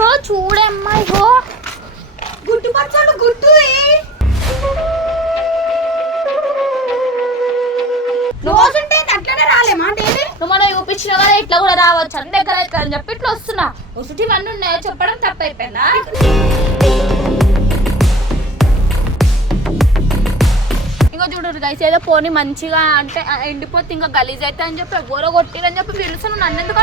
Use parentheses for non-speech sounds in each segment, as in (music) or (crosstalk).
ఇగో చూడమ్మా ఇగో గుట్టు పచ్చడు గుట్టు రోజుంటే అట్లనే రాలేమా డైలీ నువ్వు మనం చూపించిన కదా ఇట్లా కూడా రావచ్చు. అని దగ్గర అయితే అని చెప్పి ఇట్లా వస్తున్నా. ఒకటి ఇవన్నీ ఉన్నాయో? చెప్పడం తప్పైపోయిందా? ఇంకో చూడరు గైస్ ఏదో పోనీ మంచిగా అంటే ఎండిపోతే ఇంకా గలీజ్ అయితే అని చెప్పి ఎవరో కొట్టిరని చెప్పి పిలుస్తాను నన్ను ఎందుకు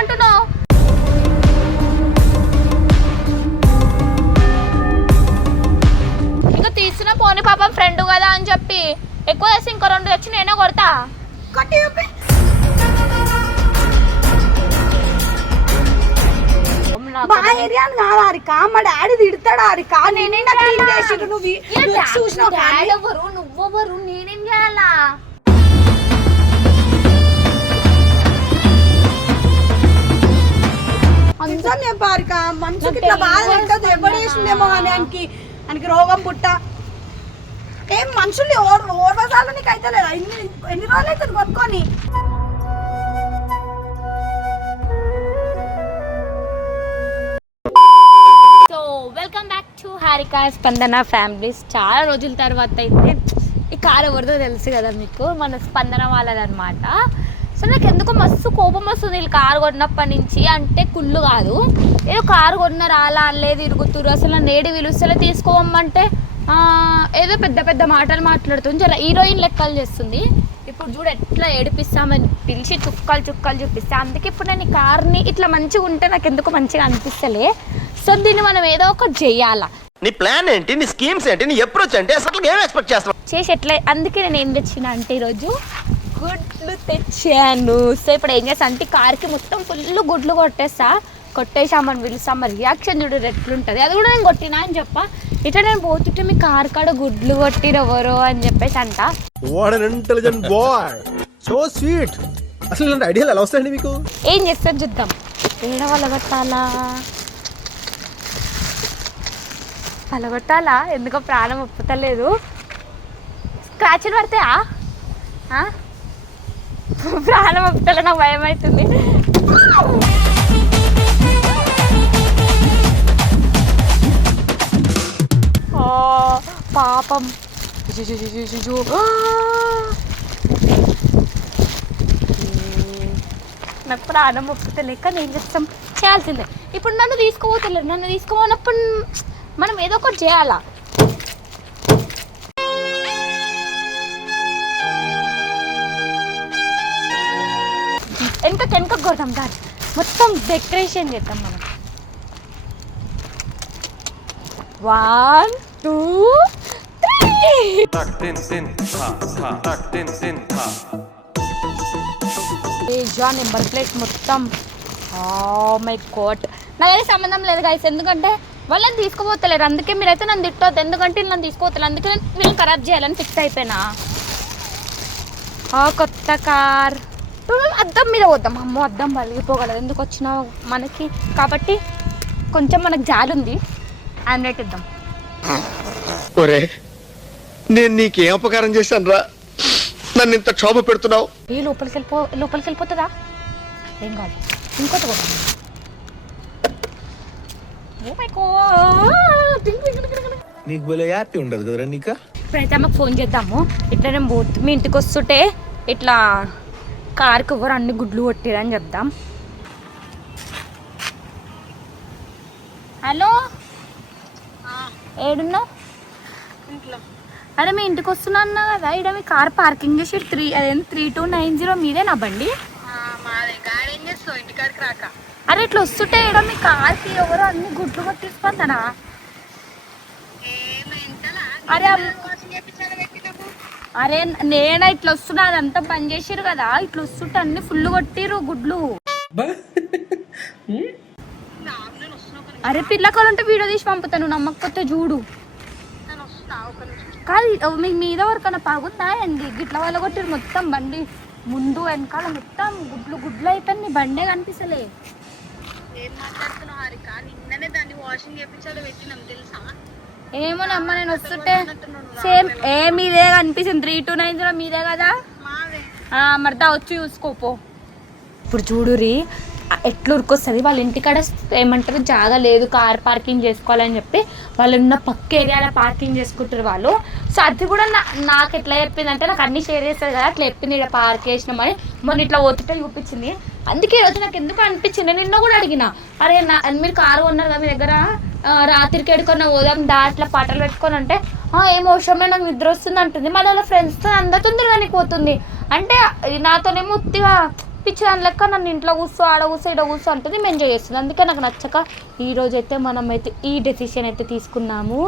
పోనీ పాపం ఫ్రెండ్ కదా అని చెప్పి ఎక్కువ వేసి ఇంకో రెండు వచ్చి నేనే కొడతా. కొట్టి మా ఏరియా కాదు ఆరిక మా డాడీ తిడతాడు ఆరిక నేనే క్లీన్ చేసిండు నువ్వు. చూసినావు డాడీ? ఎవరు? నువ్వెవరు నేనేం చేయాలా? నిజం చెప్పారిక మనసుకి ఇట్లా బాధ పెట్టదు ఎవడు చేసిండేమో కానీ ఆయనకి ఆయనకి రోగం పుట్ట. ఏం మనుషుల్ని ఓర్ ఓర్వసాలు నీకు అయితే లేదా? ఎన్ని ఎన్ని రోజులు అయితే కొట్టుకొని so welcome back to Harika Spandana families చాలా రోజుల తర్వాత అయితే ఈ కార్ ఎవరిదో తెలుసు కదా మీకు? మన స్పందన వాళ్ళదన్నమాట. సో నాకు ఎందుకు మస్తు కోపం వస్తుంది వీళ్ళు కారు కొన్నప్పటి నుంచి. అంటే కుళ్ళు కాదు. ఏదో కారు కొన్నారు అలా అల్లే తిరుగుతురు అసలు నేడు విలుస్తలే తీసుకోమంటే ఏదో పెద్ద పెద్ద మాటలు మాట్లాడుతుంది. చాలా హీరోయిన్ లెక్కలు చేస్తుంది. ఇప్పుడు చూడు ఎట్లా ఏడిపిస్తామని పిలిచి చుక్కలు చుక్కలు చూపిస్తా. అందుకే ఇప్పుడు నేను ఈ కార్ని ఇట్లా మంచిగా ఉంటే నాకు ఎందుకు మంచిగా అనిపిస్తలే. సో దీన్ని మనం ఏదో ఒకటి చెయ్యాలా నీ ప్లాన్ ఏంటి? నీ స్కీమ్స్ ఏంటి? నీ అప్రోచ్ ఏంటి? అసలు ఏం ఎక్స్పెక్ట్ చేస్తున్నావు? చేసి ఎట్లా? అందుకే నేను ఏం తెచ్చిన అంటే ఈరోజు గుడ్లు తెచ్చాను. సో ఇప్పుడు ఏం చేస్తా అంటే కార్కి మొత్తం ఫుల్ గుడ్లు కొట్టేస్తా. కొట్టేసామని పిలుస్తాం. మరి రియాక్షన్ చూడు ఎట్లుంటుంది అది కూడా నేను కొట్టినా అని చెప్ప. ఇట్లా నేను పోతుంటే మీ కార్ కాడ గుడ్లు కొట్టిరు ఎవరో అని చెప్పేసి అంట. What intelligent boy so sweet అసలు ఇలాంటి ఐడియాలు ఎలా వస్తాయండి మీకు? ఏం చేస్తారు చూద్దాం. ఏడ వలగొట్టాలా? వలగొట్టాలా? ఎందుకో ప్రాణం ఒప్పుతలేదు. స్క్రాచ్లు పడతాయా? ప్రాణం ఒప్పుతలే నాకు భయం అవుతుంది పాపం. నాకు ప్రాణం ఒప్పుతే లెక్క నేను చేస్తాం చేయాల్సిందే. ఇప్పుడు నన్ను తీసుకోపోతలేరు నన్ను తీసుకోపోనప్పుడు మనం ఏదో ఒకటి చేయాలా? వెనక వెనక కొడతాం దాన్ని? మొత్తం డెకరేషన్ చేద్దాం మనం. వన్ టూ ta ఏజా నెంబర్ ప్లేట్ మొత్తం. మై కోట్ నాకైతే సంబంధం లేదు గైస్ ఎందుకంటే వాళ్ళని తీసుకుపోతలేరు. అందుకే మీరైతే నన్ను తిట్టొద్దు. ఎందుకంటే నన్ను తీసుకోవట్లేదు అందుకే నేను వీళ్ళని ఖరాబ్ చేయాలని ఫిక్స్ అయిపోయినా. ఆ కొత్త కార్. అద్దం మీద పోద్దాం అమ్మో అద్దం పలిగిపోగలదు ఎందుకు వచ్చినావు మనకి? కాబట్టి కొంచెం మనకు జాలి ఉంది ఆమ్లెట్ ఇద్దాం ఒరే నేను నీకేం అపకారం చేశాను రా నన్ను ఇంత క్షోభ పెడుతున్నావు. ఏ లోపలికి వెళ్ళిపో లోపలికి వెళ్ళిపోతుందా? ఏం కాదు. ఇంకోటి కూడా గాడ్ నీకు భలే హ్యాపీ ఉండదు కదరా నీకా? ఇప్పుడైతే ఆమెకు ఫోన్ చేద్దాము. ఇట్లా నేను పోతు మీ ఇంటికి వస్తుంటే ఇట్లా కార్కి ఎవరు అన్ని గుడ్లు కొట్టిరని చెప్దాం. హలో ఏడున్నావు? అరే మీ ఇంటికి వస్తున్నా అన్నా కదా ఇక్కడ మీ కార్ పార్కింగ్ చేసి త్రీ అదేంటి త్రీ టూ నైన్ జీరో మీదేనా బండి? అరే ఇట్లా వస్తుంటే ఇక్కడ మీ కార్కి ఎవరు అన్ని గుడ్లు కొట్టిస్తానా అరే అరే నేనే ఇట్లా వస్తున్నా అదంతా బంద్ చేసిరు కదా ఇట్లా వస్తుంటే అన్ని ఫుల్ కొట్టిరు గుడ్లు. (laughs) అరే పిల్లకాయలు ఉంటే వీడియో తీసి పంపుతాను నమ్మకపోతే చూడు. కాదు మీ మీద వరకన్నా పగుందా? అండి గిట్ల వాళ్ళ కొట్టిరు మొత్తం బండి. ముందు వెనకాల మొత్తం గుడ్లు గుడ్లు అయిపోయింది బండే కనిపిస్తలే. ఏమోనమ్మా నేను వస్తుంటే సేమ్ ఏ మీదే కనిపిస్తుంది త్రీ టూ నైన్ జీరో మీదే కదా? మరి దా వచ్చి చూసుకోపో ఇప్పుడు చూడురి ఎట్లా ఉరికొస్తుంది వాళ్ళ ఇంటికాడ ఏమంటారు జాగా లేదు కార్ పార్కింగ్ చేసుకోవాలని చెప్పి వాళ్ళు ఉన్న పక్క ఏరియాలో పార్కింగ్ చేసుకుంటారు వాళ్ళు. సో అది కూడా నా నాకు ఎట్లా చెప్పింది అంటే నాకు అన్ని షేర్ చేస్తారు కదా అట్లా చెప్పింది ఇక్కడ పార్క్ చేసినామని మొన్న ఇట్లా ఒత్తిటే చూపించింది. అందుకే ఈరోజు నాకు ఎందుకు అనిపించింది? నిన్న కూడా అడిగిన. అరే నా మీరు కారు ఉన్నారు కదా మీ దగ్గర? రాత్రికి ఎడుకున్న పోదాం దాంట్లో పాటలు పెట్టుకొని అంటే ఏం అవసరం లేదు నాకు నిద్ర వస్తుంది అంటుంది. మళ్ళీ వాళ్ళ ఫ్రెండ్స్తో అందరు తొందరగానే పోతుంది. అంటే నాతోనేమో ఉత్తిగా పిచ్చి దాని లెక్క నన్ను ఇంట్లో కూర్చో ఆడ కూర్చో ఇక్కడ కూర్చో అంటుంది మేము ఎంజాయ్ చేస్తుంది. అందుకే నాకు నచ్చక ఈ రోజు అయితే మనం అయితే ఈ డెసిషన్ అయితే తీసుకున్నాము.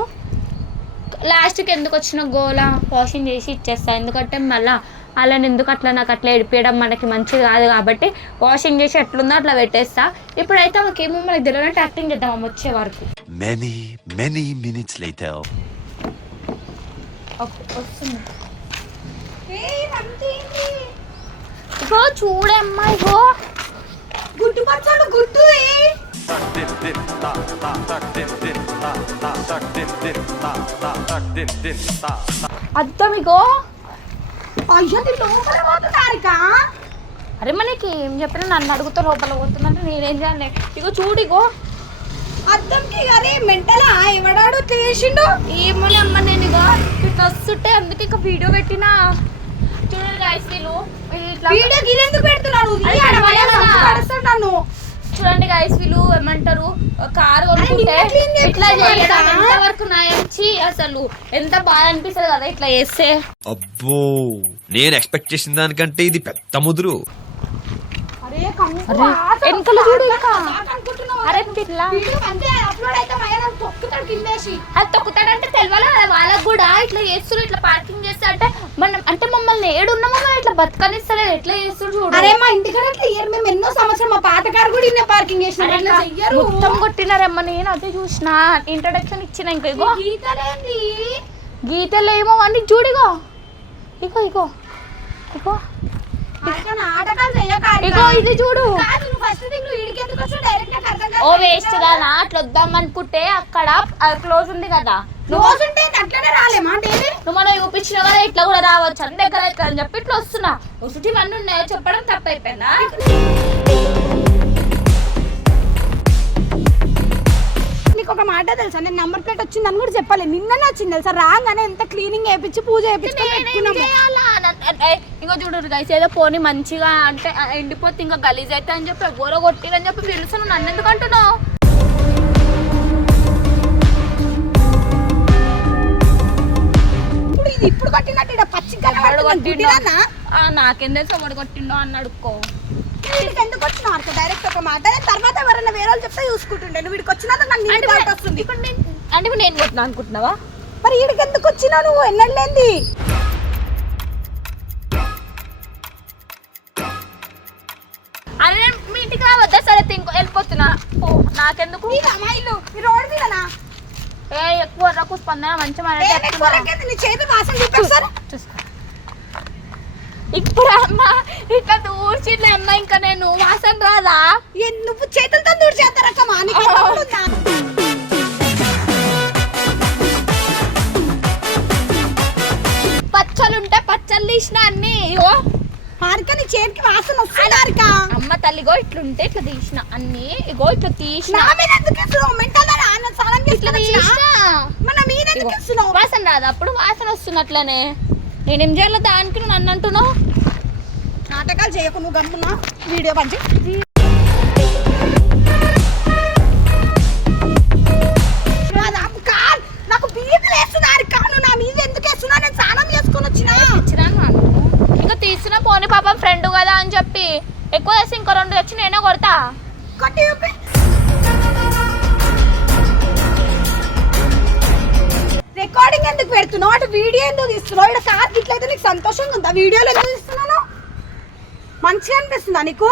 లాస్ట్కి ఎందుకు వచ్చిన గోల వాషింగ్ చేసి ఇచ్చేస్తా. ఎందుకంటే మళ్ళీ అలాని ఎందుకు అట్లా నాకు అట్లా ఎడిపేయడం మనకి మంచిది కాదు కాబట్టి వాషింగ్ చేసి ఎట్లుందో అట్లా పెట్టేస్తా. ఇప్పుడైతే మాకేమో మనకి తెలియనట్టు యాక్టింగ్ చేద్దాం అమ్మ వచ్చే వరకు. Many, many minutes later. Okay, వస్తుంది? ఇగో చూడమ్మా ఇగో గుడ్డు పచ్చడు గుడ్డు అద్దం ఇగో. అయ్యో లోపల అరే మనకి ఏం చెప్పినా నన్ను అడుగుతా లోపల పోతుందంటే నేనేం చేయాలి? ఇగో చూడు ఇగో. అద్దంకి అరే మెంటలా ఎవడాడు చేసిండు ఏమోలే అమ్మ నేను ఇగో. ఇట్లా వస్తుంటే అందుకే ఇక వీడియో పెట్టినా. చూడండి guys వీళ్ళు. వీడియో గిరెందుకు నన్ను చూడండి గైస్ వీళ్ళు ఏమంటారు? కారు కొనుక్కుంటే ఇట్లా చేయడం? ఎంత వరకు నాయచ్చి అసలు ఎంత బాగా అనిపిస్తుంది కదా ఇట్లా చేస్తే? అబ్బో నేను ఎక్స్పెక్ట్ చేసిన దానికంటే ఇది పెద్ద ముదురు. వెనకాల చూడు ఇంకా. అరే పిల్ల. అది తొక్కుతాడంటే తెలియాలి వాళ్ళకు కూడా ఇట్లా చేస్తారు ఇట్లా పార్కింగ్ చేస్తా అంటే మనం అంటే మమ్మల్ని ఏడున్నా మమ్మల్ని ఇట్లా బతకనిస్తలేదు ఎట్లా చేస్తారు చూడు. అరే మా ఇంటికాడ అట్లా ఇయ్యరు మేము ఎన్నో సంవత్సరం మా పాత కారు కూడా ఇన్నే పార్కింగ్ చేసిన. అట్లా చెయ్యరు? మొత్తం కొట్టినారమ్మ నేను అదే చూసిన. ఇంట్రడక్షన్ ఇచ్చిన ఇంకా ఇగో. గీతలేంది? గీతలు ఏమో అని చూడిగో ఇగో ఇగో. ఇగో. ఇగో ఇది చూడు. కాదు కాదు ఓ వేస్ట్ గానా అట్లా వద్దాం అనుకుంటే అక్కడ క్లోజ్ ఉంది కదా. రోజు ఉంటే అట్లనే రాలేమా? నువ్వు మనం చూపించినావు కదా ఇట్లా కూడా రావచ్చు. అని దగ్గర అని చెప్పి ఇట్లా వస్తున్నా. ఒకటి ఇవన్నీ ఉన్నాయో? చెప్పడం తప్పైపోయిందా? నీకు ఒక మాట తెలుసా? నేను నంబర్ ప్లేట్ వచ్చిందని కూడా చెప్పాలి. నిన్ననే వచ్చింది తెలుసా? రాగానే ఎంత క్లీనింగ్ చేయించి పూజ చేయించుకొని ఇంకో చూడరు గైస్ ఏదో పోనీ మంచిగా అంటే ఎండిపోతే ఇంకా గలీజ్ అయితే అని చెప్పి ఎవరో కొట్టిరని చెప్పి పిలుస్తాను నన్ను ఎందుకు అంటున్నావు? ఇప్పుడు ఎవడు కొట్టిండో? గుడ్డిదానా? ఆ, నాకేం తెలుసు ఎవడు కొట్టిండో అని అడుక్కో వీడికి ఎందుకు వచ్చినావు అనుకో డైరెక్ట్ ఒక మాట. తర్వాత ఎవరైనా వేరే వాళ్ళు చెప్తే చూసుకుంటుండే. నువ్వు వీడికి వచ్చినాక నాకు వస్తుంది ఇప్పుడు నేను అంటే నేను కొట్టినా అనుకుంటున్నావా? మరి వీడికి ఎందుకు వచ్చినావు నువ్వు? ఎన్నడలేంది? ఓ నాకెందుకు? రోడ్ మీదనా? ఏ ఎక్కువ నాకు స్పందన మంచి ఇప్పుడు అమ్మ ఇట్లా దూర్చిలే అమ్మ ఇంకా నేను వాసన రాదా? నువ్వు చేతులతో అర్థం ఉందా? పచ్చళ్ళు ఉంటే పచ్చళ్ళు తీసిన అన్ని ఇగో. హారిక నీ చేతికి వాసన వస్తుంది హారిక తల్లిగో ఇట్లుంటే ఇట్లా తీసిన. అన్ని ఇగో ఇట్లా తీసిన. ఇట్లా వాసన రాదా. అప్పుడు వాసన వస్తుంది అట్లనే నేనేం చేయాలి? దానికి నువ్వు నన్ను అంటున్నావు? నాటకాలు చేయకు నువ్వు గమ్మున్నా వీడియో పంచి. పోనీ పాపం ఫ్రెండ్ కదా అని చెప్పి. ఎక్కువ చేసి ఇంకో రెండు తెచ్చి నేనే కొడతా. రికార్డింగ్ ఎందుకు పెడుతున్నావు? అటు వీడియో ఎందుకు తీస్తున్నావు? ఇక్కడ కార్ ఇట్లయితే నీకు సంతోషంగా ఉందా? వీడియోలో ఎందుకు తీస్తున్నాను? మంచిగా అనిపిస్తుందా నీకు?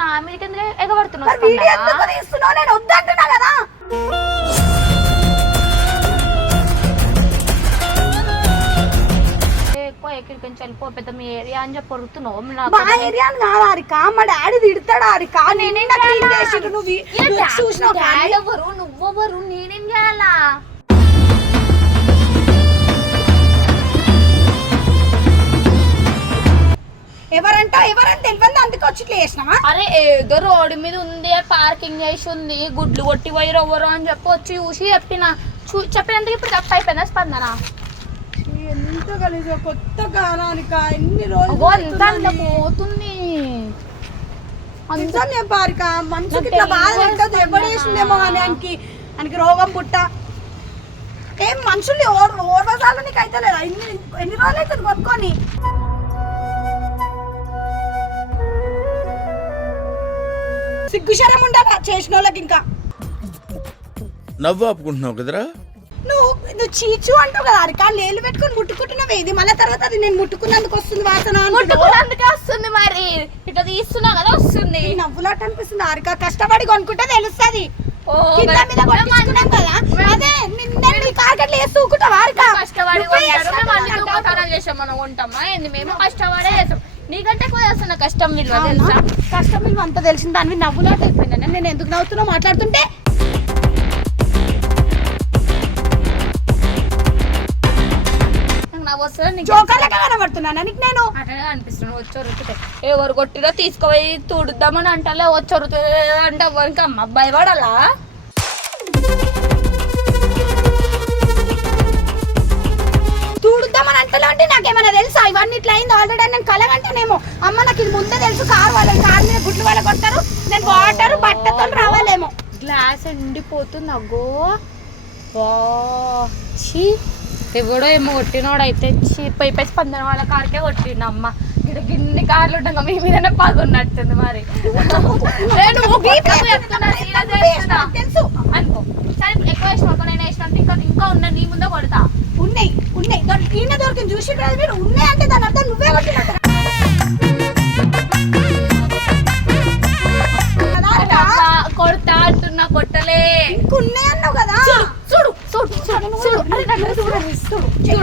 నా ఎందుకు ఎగబడుతున్నావు? వీడియో? ఎందుకు తీస్తున్నావు? నేను వద్దంటున్నా కదా. ఎక్కువ ఎక్కడికి నుంచి వెళ్ళిపో పెద్ద మీ ఏరియా అని చెప్పి కొడుతున్నావు మా ఏరియా కాదు హారిక మా డాడీ తిడతాడు హారిక నేనే చేసిండు నువ్వు చూసినావు కానీ. ఎవరు? నువ్వెవరు నేనేం చేయాలా? ఎవరంట? ఎవరని తెలియదు. అందుకే వచ్చి ఇట్లా చేసినావా? అరే ఏదో రోడ్డు మీద ఉంది పార్కింగ్ చేసి ఉంది. గుడ్లు కొట్టి పోయి ఎవరు అని చెప్పి వచ్చి చూసి చెప్పిన. చూ చెప్పినందుకు ఇప్పుడు తప్పు అయిపోయిందా స్పందన? ఎంత గలీజా కొత్త కాలానిక ఎన్ని రోజులు పోతుంది. అంత నిజమే పారిక మనసుకి నాకు ఇట్లా బాధ పెట్టదు ఎవడు వేసిందేమో కానీ ఆయనకి ఆయనకి రోగం పుట్ట. ఏం మనుషుల్ని ఓర్ ఓర్వసాలు నీకు అయితే లేదా? ఎన్ని ఎన్ని రోజులు అవుతుంది కొనుక్కొని? సిగ్గుశరం ఉండాలా చేసిన వాళ్ళకి ఇంకా? నవ్వు ఆపుకుంటున్నావు కదరా? నువ్వు నువ్వు చీచు అంటావు కదా అరికా లేలు పెట్టుకొని ముట్టుకుంటున్నావు ఇది. మళ్ళీ తర్వాత అది నేను ముట్టుకున్నందుకు వస్తుంది వాసన. ముట్టుకున్నందుకే వస్తుంది మరి. ఇట్లా తీస్తున్నా కదా వస్తుంది. నవ్వులాట అనిపిస్తుంది. అరికా కష్టపడి కొనుక్కుంటే తెలుస్తుంది. కింద మీద కొట్టించుకున్నాం కదా. అదే నిన్న నీ వేసి ఊకుంటావా అరికా? కష్టపడి చేసాం మనం ఏంది మేము కష్టపడే నీకంటే కష్టం విలువ? తెలుసా? కష్టం విలువ అంతా తెలిసిన దాన్ని నవ్వులాట అయిపోయిందా నేను ఎందుకు నవ్వుతున్నా మాట్లాడుతుంటే కనబడుతున్నానా? నీకు నేను? అట్లనే ఎవరు కొట్టిరో తీసుకుపోయి తుడుద్దామని అంటలే వచ్చొరుతు అంటే ఎవరికి అమ్మ భయపడాలా చూడుద్దామని అంటలే అంటే నాకేమైనా తెలుసా? ఇవన్నీ ఇట్లా అయింది. ఆల్రెడీ నేను కలగంటేనేమో అమ్మ నాకు ఇది ముందే తెలుసు. కారు వాళ్ళ కారు మీద గుడ్లు వాళ్ళ కొడతారు. నేను వాటర్ బట్టతో రావాలేమో. గ్లాస్ ఎండిపోతుంది అగో వా ఛీ. ఎవడో ఏమో కొట్టినోడు అయితే పై పై స్పందన వాళ్ళ కారుకే కొట్టిండు అమ్మ ఇక్కడ గిన్ని కార్లు ఉండగా మీ మీదనే పగున్నట్టుంది మరి. (laughs) నేను. తెలుసు. అనుకో. సరే ఎక్కువ వేసిన నేను ఇంకా ఇంకా ఉన్న నీ ముందే కొడతా. ఉన్నాయి ఉన్నాయి. ఈయన దొరికింది చూసి ఉన్నాయి అంటే దాని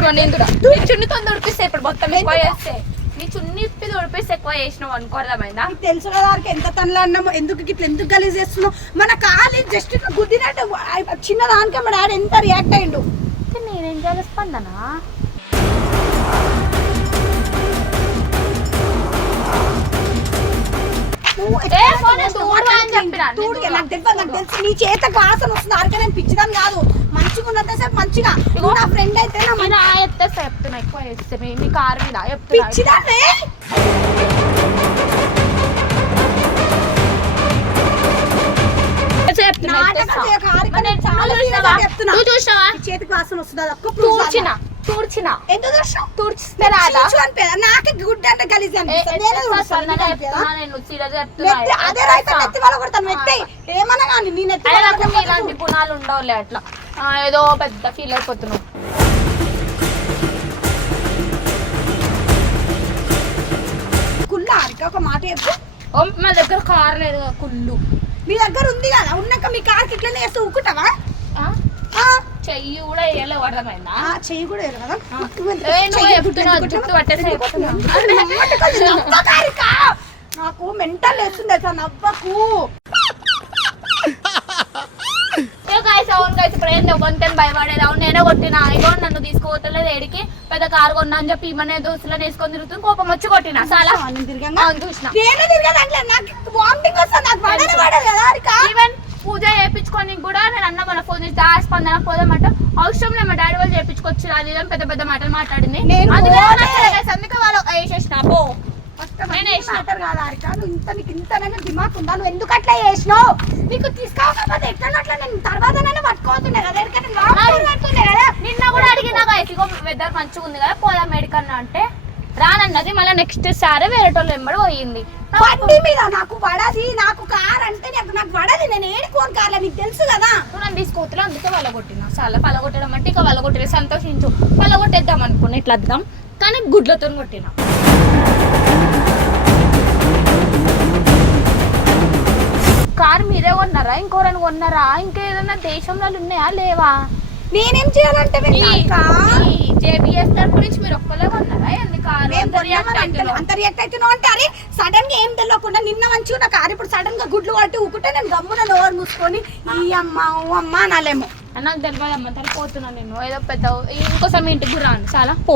చూడు నేను నీ చున్నితో దొరికిస్తే ఇప్పుడు మొత్తం ఎక్కువ చేస్తే నీ చున్ని ఇప్పి దొరికిస్తే ఎక్కువ చేసినావు అనుకో అర్థమైందా? నీకు తెలుసు కదా వారికి ఎంత తనలో అన్నామో ఎందుకు ఇట్లా ఎందుకు గలీజ్ చేస్తున్నావు? మన కాలి జస్ట్ ఇట్లా గుద్దినట్టు చిన్న దానికే మా డాడీ ఎంత రియాక్ట్ అయ్యిండు నేనేం చేయాలి స్పందన? నాకు తెలియదు నాకు తెలుసు. నీ చేతకు వాసన వస్తుంది నేను కాదు. మంచిగా ఉన్నంతసేపు మంచిగా. నువ్వు నా ఫ్రెండ్ అయితే నా చెప్తున్నా ఎక్కువ చేస్తే మీ మీ కారు మీద చెప్తున్నా నువ్వు చూసినావా? చేతికి వాసన వస్తుంది నేను రాదా? చీచు అనిపించదా? నాకే గుడ్డ అంటే ఏ, అనిపిస్తుంది. అదే రైతు. నెత్తి వాళ్ళ కొడతాను మెత్తే ఏమన్నా కానీ నీ నెత్తి. ఇలాంటి గుణాలు ఉండవులే అట్లా. ఏదో పెద్ద ఫీల్ అయిపోతున్నావు. కుళ్ళ ఒక మాట చెప్పు. మా దగ్గర కార్ లేదు కుళ్ళు. మీ దగ్గర ఉంది కదా ఉన్నాక మీ కార్కి ఇట్లనే వేస్తే ఊకుంటావా చెయ్యి కూడా వేయలేవు అర్థమైందా చెయ్యి కదా జుట్టు. నాకు మెంటల్ వేస్తుంది అట్లా నవ్వకు అవును కొంత భయపడేది అవును నేనే కొట్టిన ఇగో నన్ను ఏడికి పెద్ద కారు కొన్నా అని చెప్పి ఈమెనే దోస్తులను వేసుకొని తిరుగుతుంది కోపం వచ్చి కొట్టిన చాలా చూసిన ఈవెన్ పూజ చేయించుకొని కూడా నేను అన్న మన ఫోన్ చేసి ఆ స్పందన పోదామంట అవసరం లేదు మా డాడీ వాళ్ళు చేయించుకొచ్చి అది ఇది అని పెద్ద పెద్ద మాటలు మాట్లాడింది. నేను అందుకే. అందుకే వాళ్ళు వేసేసిన పో. నేనే వేసిన. మ్యాటర్ కాదు హారిక నువ్వు ఇంత నీకు ఇంతనైనా దిమాక్ ఉందా? నువ్వు ఎందుకు అట్లా చేసినావు? నీకు తీసుకోకపోతే ఎట్లా అట్లా నేను కదా నిన్న కూడా అడిగినా ఇగో వెదర్ మంచిగా ఉంది కదా పోదాం మెడికల్ అంటే రానన్నది మళ్ళీ నెక్స్ట్ సారి వేరే వాళ్ళు వెంబడి పోయింది. బండి మీద నాకు పడది నాకు కార్ అంటే నాకు నాకు పడది. నేను ఏడుకోను కార్లో నీకు తెలుసు కదా. నన్ను తీసుకొత్తులు అందుకే వాళ్ళ కొట్టిన చాలా పళ్ళ కొట్టడం అంటే ఇక వాళ్ళ కొట్టిన సంతోషించు. పళ్ళ కొట్టేద్దాం అనుకున్నా ఇట్లా వద్దాం కానీ గుడ్లతో కొట్టిన. కార్ మీరే కొన్నారా? ఇంకోరని కొన్నారా? ఇంకా ఏదైనా దేశంలో ఉన్నాయా? లేవా? నేనేం చేయాలంటే జేబీఎస్ తరపు నుంచి మీరు ఒక్కలే కొన్నారా? ఎందుకు అంత రియాక్ట్ అవుతున్నావు అంటే అరే సడన్గా ఏం తెలియకుండా నిన్న మంచిగా ఉన్న కారు ఇప్పుడు సడన్గా గుడ్లు పట్టి ఊకుంటే నేను గమ్మున నోరు మూసుకొని ఈ అమ్మ ఓ అమ్మ అనాలేమో. నాకు తెలియదు అమ్మ తను పోతున్నా నేను. ఏదో పెద్ద ఇంకోసారి మీ ఇంటికి రాను చాలా? పో.